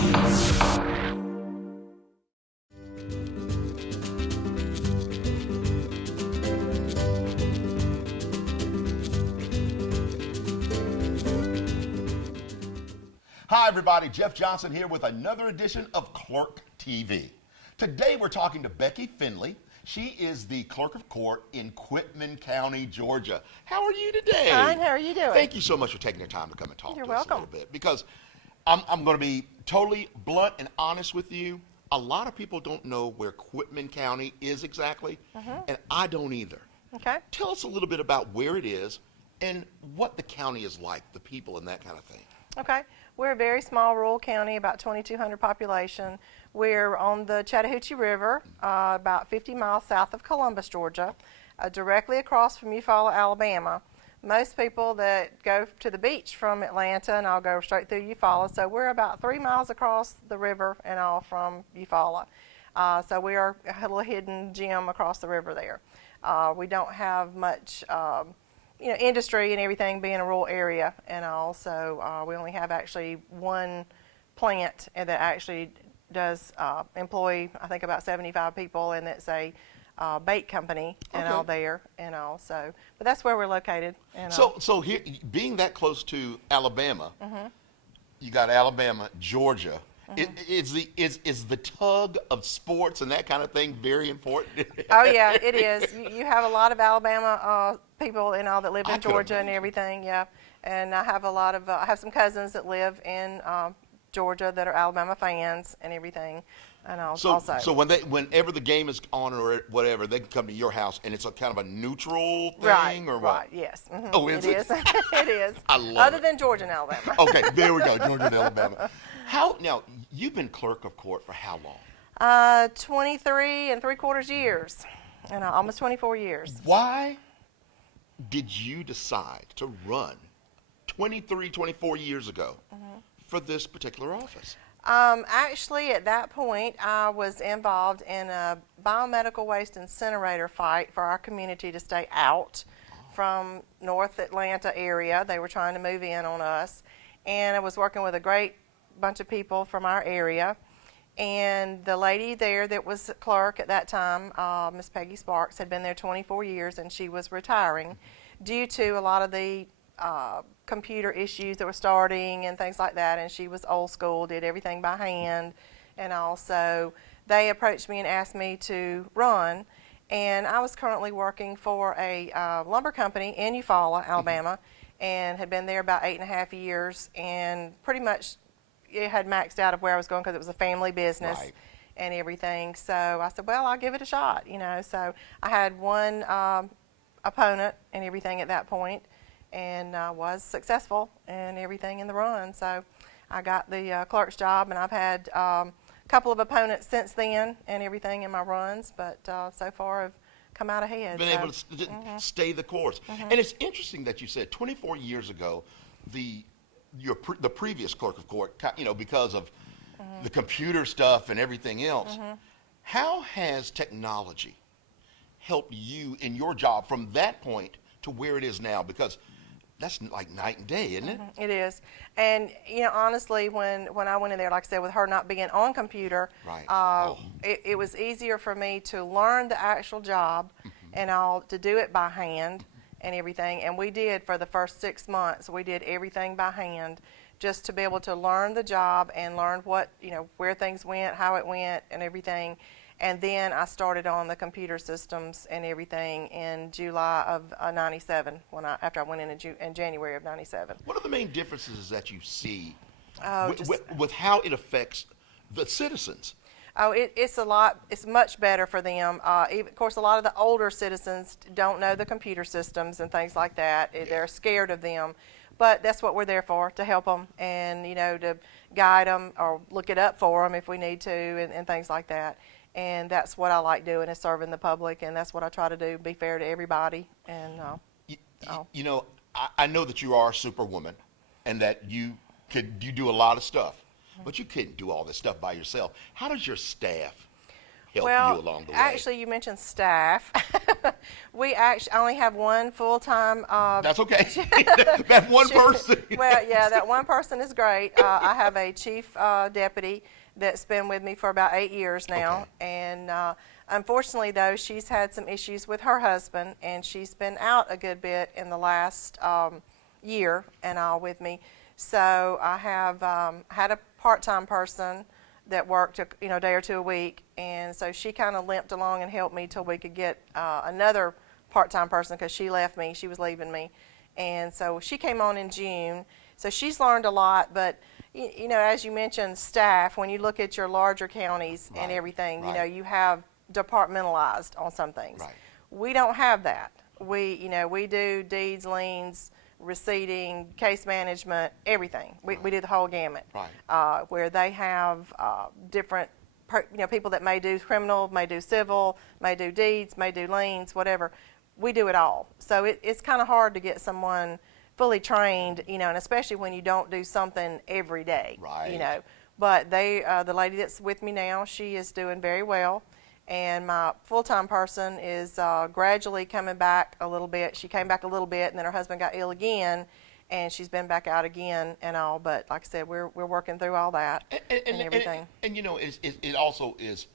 Hi everybody, Jeff Johnson here with another edition of Clerk TV. Today we're talking to Becky Fendley. She is the clerk of court in Quitman County, Georgia. How are you today? Fine, how are you doing? Thank you so much for taking the time to come and talk You're to us a welcome. little bit. Because I'm going to be totally blunt and honest with you. A lot of people don't know where Quitman County is exactly, and I don't either. Okay. Tell us a little bit about where it is and what the county is like, the people and that kind of thing. Okay. We're a very small rural county, about 2,200 population. We're on the Chattahoochee River, about 50 miles south of Columbus, Georgia, directly across from Eufaula, Alabama. Most people that go to the beach from Atlanta, and I'll go straight through Eufaula, so we're about 3 miles across the river and all from Eufaula. So we are a little hidden gem across the river there. We don't have much industry and everything, being a rural area, and also we only have actually one plant that actually does employ, I think, about 75 people, and it's a bait company and all there, and all. So, but that's where we're located. And So here, being that close to Alabama, you got Alabama, Georgia. Is the tug of sports and that kind of thing very important? Oh yeah, it is. You have a lot of Alabama people and all that live in Georgia and everything. Yeah, and I have I have some cousins that live in Georgia that are Alabama fans and everything. And also. So whenever the game is on or whatever, they can come to your house, and it's a kind of a neutral thing, right, or what? Right. Yes. Oh, is it? It is. It is. I love Other it. than Georgia and Alabama. Okay, there we go, Georgia and Alabama. Now you've been clerk of court for how long? 23 and 3/4 years, and almost 24 years. Why did you decide to run 24 years ago for this particular office? Actually, at that point, I was involved in a biomedical waste incinerator fight for our community to stay out from North Atlanta area. They were trying to move in on us, and I was working with a great bunch of people from our area. And the lady there that was clerk at that time, Miss Peggy Sparks, had been there 24 years, and she was retiring due to a lot of the computer issues that were starting and things like that, and she was old school, did everything by hand, and also they approached me and asked me to run, and I was currently working for a lumber company in Eufaula, Alabama, and had been there about 8.5 years, and pretty much it had maxed out of where I was going because it was a family business. Right. And everything, so I said, well, I'll give it a shot, so I had one opponent and everything at that point, and was successful and everything in the run. So I got the clerk's job, and I've had a couple of opponents since then and everything in my runs, but so far I've come out ahead. Been able to stay the course. And it's interesting that you said 24 years ago, the previous clerk of court, because of the computer stuff and everything else, how has technology helped you in your job from that point to where it is now? Because that's like night and day, isn't it? It is. And, honestly, when I went in there, like I said, with her not being on computer, right. It was easier for me to learn the actual job and all, to do it by hand and everything. And we did, for the first 6 months, we did everything by hand, just to be able to learn the job and learn what, where things went, how it went and everything. And then I started on the computer systems and everything in July of '97, after I went in January of '97. What are the main differences that you see Oh, with how it affects the citizens? Oh, it's much better for them. Of course, a lot of the older citizens don't know the computer systems and things like that. They're scared of them. But that's what we're there for, to help them and, to guide them or look it up for them if we need to and things like that. And that's what I like doing, is serving the public, and that's what I try to do, be fair to everybody. And I know that you are a superwoman and that you do a lot of stuff, but you couldn't do all this stuff by yourself. How does your staff help you along the way? Actually, you mentioned staff. We actually only have one full-time. That's okay. That one person. Well, yeah, that one person is great. I have a chief deputy that's been with me for about 8 years now, and unfortunately, though, she's had some issues with her husband, and she's been out a good bit in the last year and all with me. So I have had a part-time person that worked a day or two a week, and so she kind of limped along and helped me till we could get another part-time person because she left me. She was leaving me, and so she came on in June. So she's learned a lot, but as you mentioned, staff. When you look at your larger counties and everything, you have departmentalized on some things. Right. We don't have that. We do deeds, liens, receipting, case management, everything. We do the whole gamut. Right. Where they have different, people that may do criminal, may do civil, may do deeds, may do liens, whatever. We do it all. So it's kind of hard to get someone fully trained, and especially when you don't do something every day. Right. But the lady that's with me now, she is doing very well. And my full-time person is gradually coming back a little bit. She came back a little bit, and then her husband got ill again, and she's been back out again and all. But like I said, we're working through all that and everything. And it also is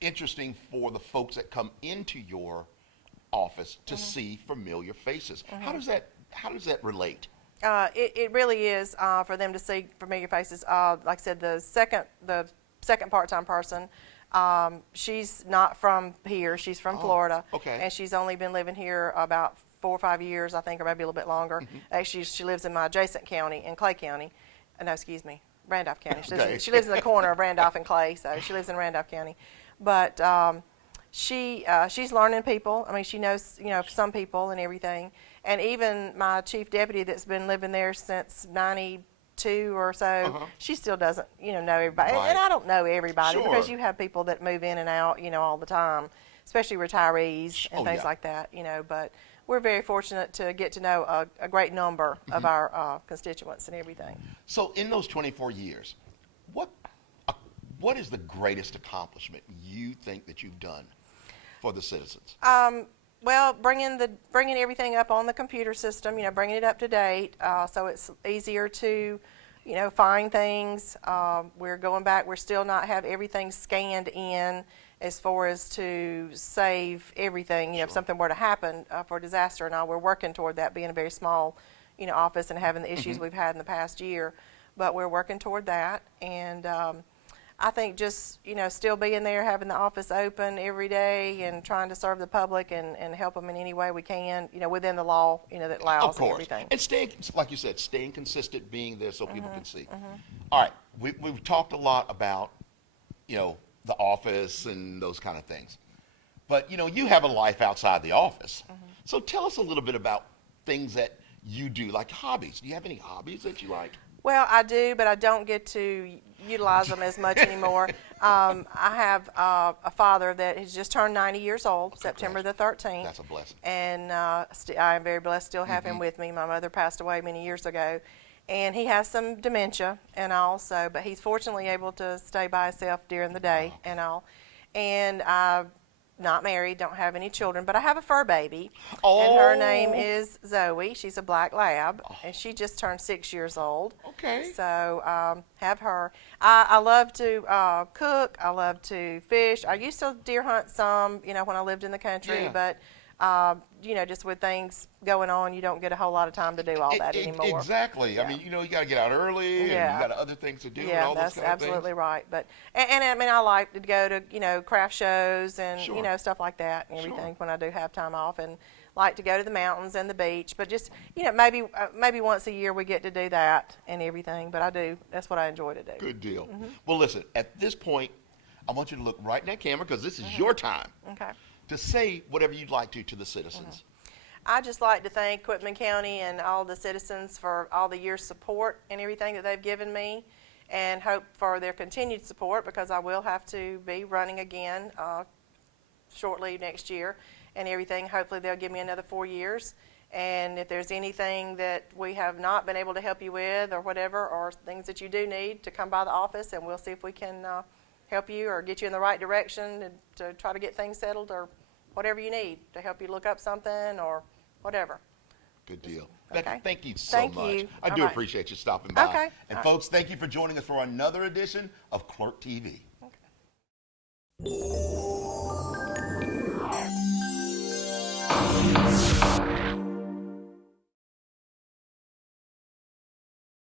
interesting for the folks that come into your office to see familiar faces. How does that relate? It really is for them to see familiar faces. Like I said, the second part-time person. She's not from here. She's from Florida. Okay. And she's only been living here about 4 or 5 years, I think, or maybe a little bit longer. Actually, she lives in my adjacent county, in Clay County. No, excuse me, Randolph County. She lives in the corner of Randolph and Clay, so she lives in Randolph County. But she's learning people. I mean, she knows, some people and everything. And even my chief deputy that's been living there since 92 or so, she still doesn't, know everybody. Right. And I don't know everybody Sure. because you have people that move in and out, all the time, especially retirees and things like that, But we're very fortunate to get to know a great number of our constituents and everything. So in those 24 years, what is the greatest accomplishment you think that you've done for the citizens? Well, bringing everything up on the computer system, bringing it up to date, so it's easier to, find things. We're going back. We're still not have everything scanned in as far as to save everything. If something were to happen for disaster and all, we're working toward that, being a very small, office and having the issues we've had in the past year. But we're working toward that, and I think just, still being there, having the office open every day and trying to serve the public and help them in any way we can, within the law, that allows Of course. everything. And staying, like you said, staying consistent, being there so people can see. All right. We've talked a lot about, the office and those kind of things. But, you have a life outside the office. So tell us a little bit about things that you do, like hobbies. Do you have any hobbies that you like? Well, I do, but I don't get to utilize them as much anymore. I have a father that has just turned 90 years old, September the 13th. That's a blessing. And I am very blessed to still have him with me. My mother passed away many years ago. And he has some dementia and all, but he's fortunately able to stay by himself during the day and all. And I'm not married, don't have any children, but I have a fur baby. And her name is Zoe. She's a black lab, and she just turned 6 years old. Okay. So have her. I love to cook. I love to fish. I used to deer hunt some, when I lived in the country, but just with things going on, you don't get a whole lot of time to do all that anymore. Exactly. I mean, you got to get out early, and you got other things to do, and all those kind of things. Yeah, that's absolutely right. But and I mean, I like to go to craft shows and stuff like that and everything when I do have time off, and like to go to the mountains and the beach. But just maybe once a year we get to do that and everything. But I do. That's what I enjoy to do. Good deal. Well, listen. At this point, I want you to look right in that camera because this is your time. Okay. To say whatever you'd like to the citizens. I just like to thank Quitman County and all the citizens for all the years' support and everything that they've given me, and hope for their continued support because I will have to be running again shortly next year and everything. Hopefully they'll give me another 4 years. And if there's anything that we have not been able to help you with or whatever, or things that you do need, to come by the office and we'll see if we can help you or get you in the right direction and to try to get things settled or whatever you need to help you look up something or whatever. Good deal. Okay. Becky, thank you so Thank much. you. I do All right. appreciate you stopping by. Okay. And All right. folks, thank you for joining us for another edition of Clerk TV. Okay.